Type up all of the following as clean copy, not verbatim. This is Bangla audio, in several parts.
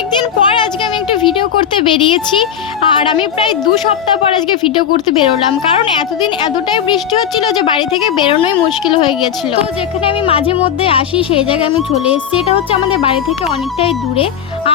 অনেকদিন পর আজকে আমি একটু ভিডিও করতে বেরিয়েছি। আর আমি প্রায় 2 সপ্তাহ পর আজকে ভিডিও করতে বেরোলাম, কারণ এতদিন এতটাই বৃষ্টি হচ্ছিল যে বাড়ি থেকে বেরোনোই মুশকিল হয়ে গেছিলো। তো যেখানে আমি মাঝে মধ্যে আসি সেই জায়গায় আমি চলে এসেছি। এটা হচ্ছে আমাদের বাড়ি থেকে অনেকটাই দূরে,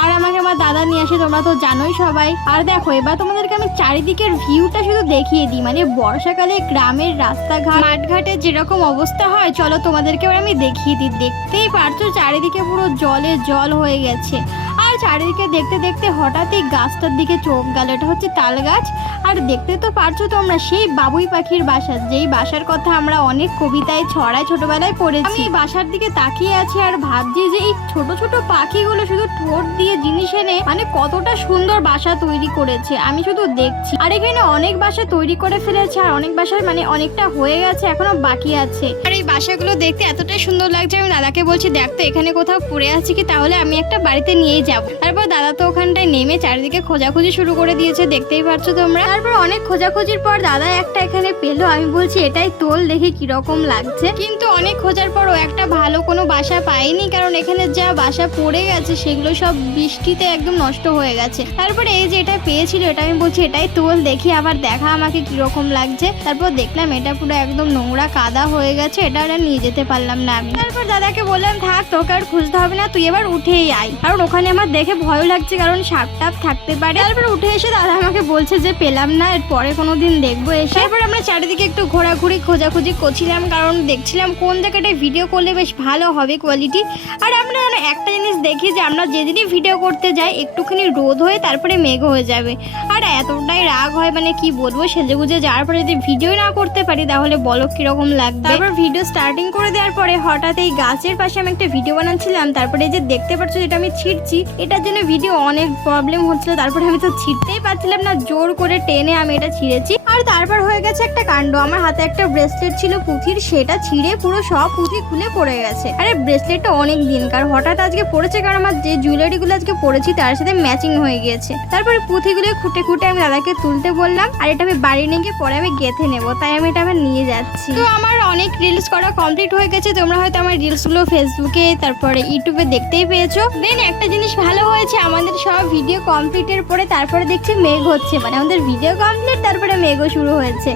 আর আমাকে আমার দাদা নিয়ে আসে, তোমরা তো জানোই সবাই। আর দেখো এবার তোমাদেরকে আমি চারিদিকের ভিউটা শুধু দেখিয়ে দিই, মানে বর্ষাকালে গ্রামের রাস্তাঘাট মাঠঘাটের যেরকম অবস্থা হয়, চলো তোমাদেরকে এবার আমি দেখিয়ে দিই। দেখতেই পারছো চারিদিকে পুরো জলে জল হয়ে গেছে। আর চারিদিকে দেখতে দেখতে হঠাৎই গাছটার দিকে চোখ গেল, এটা হচ্ছে তাল গাছ। আর দেখতে তো পারছো তোমরা সেই বাবুই পাখির বাসা, যেই বাসার কথা আমরা অনেক কবিতায় ছড়ায় ছোটবেলায় পড়েছি। আমি এই বাসার দিকে তাকিয়ে আছি আর ভাবছি যে এই ছোট ছোট পাখিগুলো শুধু ঠোঁট দিয়ে জিনিস এনে মানে কতটা সুন্দর বাসা তৈরি করেছে, আমি শুধু দেখছি। আর এখানে অনেক বাসা তৈরি করে ফেলেছে, আর অনেক বাসার মানে অনেকটা হয়ে গেছে, এখনো বাকি আছে। আর এই বাসাগুলো দেখতে এতটাই সুন্দর লাগছে, আমি দাদাকে বলছি দেখ তো এখানে কোথাও পড়ে আছে কি, তাহলে আমি একটা বাড়িতে নিয়ে যাব। তারপর দাদা তো ওখানটায় নেমে চারিদিকে খোঁজাখুঁজি শুরু করে দিয়েছে, দেখতেই পারছো তোমরা। তারপর অনেক খোঁজাখুঁজির পর দাদা একটা এখানে পেলো। আমি বলছি এটাই তোল, দেখি কিরকম লাগছে। কিন্তু অনেক খোঁজার পর ও একটা ভালো কোনো বাসা পাইনি, কারণ এখানে যা বাসা পড়ে গেছে সেগুলো সব বৃষ্টিতে একদম নষ্ট হয়ে গেছে। তারপরে এই যে এটা পেয়েছিল, এটা আমি বলছি এটাই তোল, দেখি আবার দেখা আমাকে কিরকম লাগছে। তারপর দেখলাম এটা পুরো একদম নোংরা কাদা হয়ে গেছে, এটা আর নিয়ে যেতে পারলাম না আমি। তারপর দাদাকে বললাম থাক, তোকে আর খুঁজতে হবে না, তুই এবার উঠেই আয়, কারণ ওখানে আমার দেখে ভয় লাগছে, কারণ সাপ টাপ থাকতে পারে। তারপর উঠে এসে দাদা আমাকে বলছে যে পেলাম না, এর পরে কোনোদিন দেখবো এসে। তারপর আমরা চারিদিকে একটু ঘোরাঘুরি খোঁজাখুঁজি করছিলাম, কারণ দেখছিলাম কোন জায়গাটায় ভিডিও করলে বেশ ভালো হবে কোয়ালিটি। আর আমরা একটা জিনিস দেখি যে আমরা যেদিনই ভিডিও করতে যাই একটুখানি রোদ হয়ে তারপরে মেঘ হয়ে যাবে, আর এতটাই রাগ হয় মানে কি বলবো। সেজেগুজে যাওয়ার পরে যদি ভিডিও না করতে পারি তাহলে বলো কিরকম লাগবে। তারপর ভিডিও স্টার্টিং করে দেওয়ার পরে হঠাৎ এই গাছের পাশে আমি একটা ভিডিও বানাচ্ছিলাম, তারপরে এই যে দেখতে পাচ্ছ যেটা আমি ছিঁড়ছি, এটার জন্য ভিডিও অনেক প্রবলেম হচ্ছিল। তারপরে আমি তো ছিঁড়তেই পারছিলাম না, জোর করে টেনে আমি এটা ছিঁড়েছি। আর তারপর হয়ে গেছে একটা কাণ্ড, আমার হাতে একটা ব্রেসলেট ছিল পুঁথির, সেটা ছিঁড়ে পুরো সব পুঁথি খুলে পড়ে গেছে। আরে ব্রেসলেটটা অনেক দিনকার, হঠাৎ আজকে পড়েছে, কারণ আমার যে জুয়েলারিগুলো আজকে পরেছি তার সাথে ম্যাচিং হয়ে গিয়েছে। তারপরে পুঁথিগুলো খুঁটে খুঁটে আমি দাদাকে তুলতে বললাম, আর এটা আমি বাড়ি নিয়ে গিয়ে পরে আমি গেঁথে নেবো, তাই আমি এটা আবার নিয়ে যাচ্ছি। তো আমার অনেক রিলস করা কমপ্লিট হয়ে গেছে, তোমরা হয়তো আমার রিলসগুলো ফেসবুকে তারপরে ইউটিউবে দেখতেই পেয়েছো। দেন একটা জিনিস ভালো হয়েছে, আমাদের সব ভিডিও কমপ্লিটের পরে তারপরে দেখছি মেঘ হচ্ছে, মানে আমাদের ভিডিও কমপ্লিট তারপরে মেঘও শুরু হয়েছে।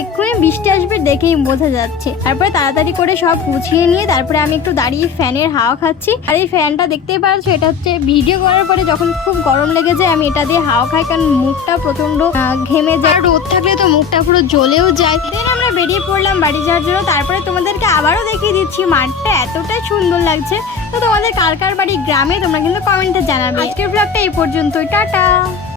এক্ষুনি বৃষ্টি আসবে দেখেই বোঝা যাচ্ছে। তারপরে তাড়াতাড়ি করে সব গুছিয়ে নিয়ে তারপরে আমি একটু দাঁড়িয়ে ফ্যানের হাওয়া খাচ্ছি। আর এই ফ্যানটা দেখতেই পারছো, এটা হচ্ছে ভিডিও করার পরে যখন খুব গরম লেগে যায় আমি এটা দিয়ে হাওয়া খাই, কারণ মুখটা প্রচন্ড ঘেমে যায়, রোদ থাকলে তো মুখটা পুরো জ্বলেও যায়। দেন আমরা বেরিয়ে পড়লাম বাড়ি যাওয়ার জন্য। তারপরে তোমাদেরকে আবারও দেখিয়ে দিচ্ছি, মাঠটা এতটাই সুন্দর লাগছে। তো তোমাদের কার কার বাড়ি গ্রামে তোমরা কিন্তু কমেন্টে জানাবে। আজকের ব্লগটা এই পর্যন্তই, টাটা।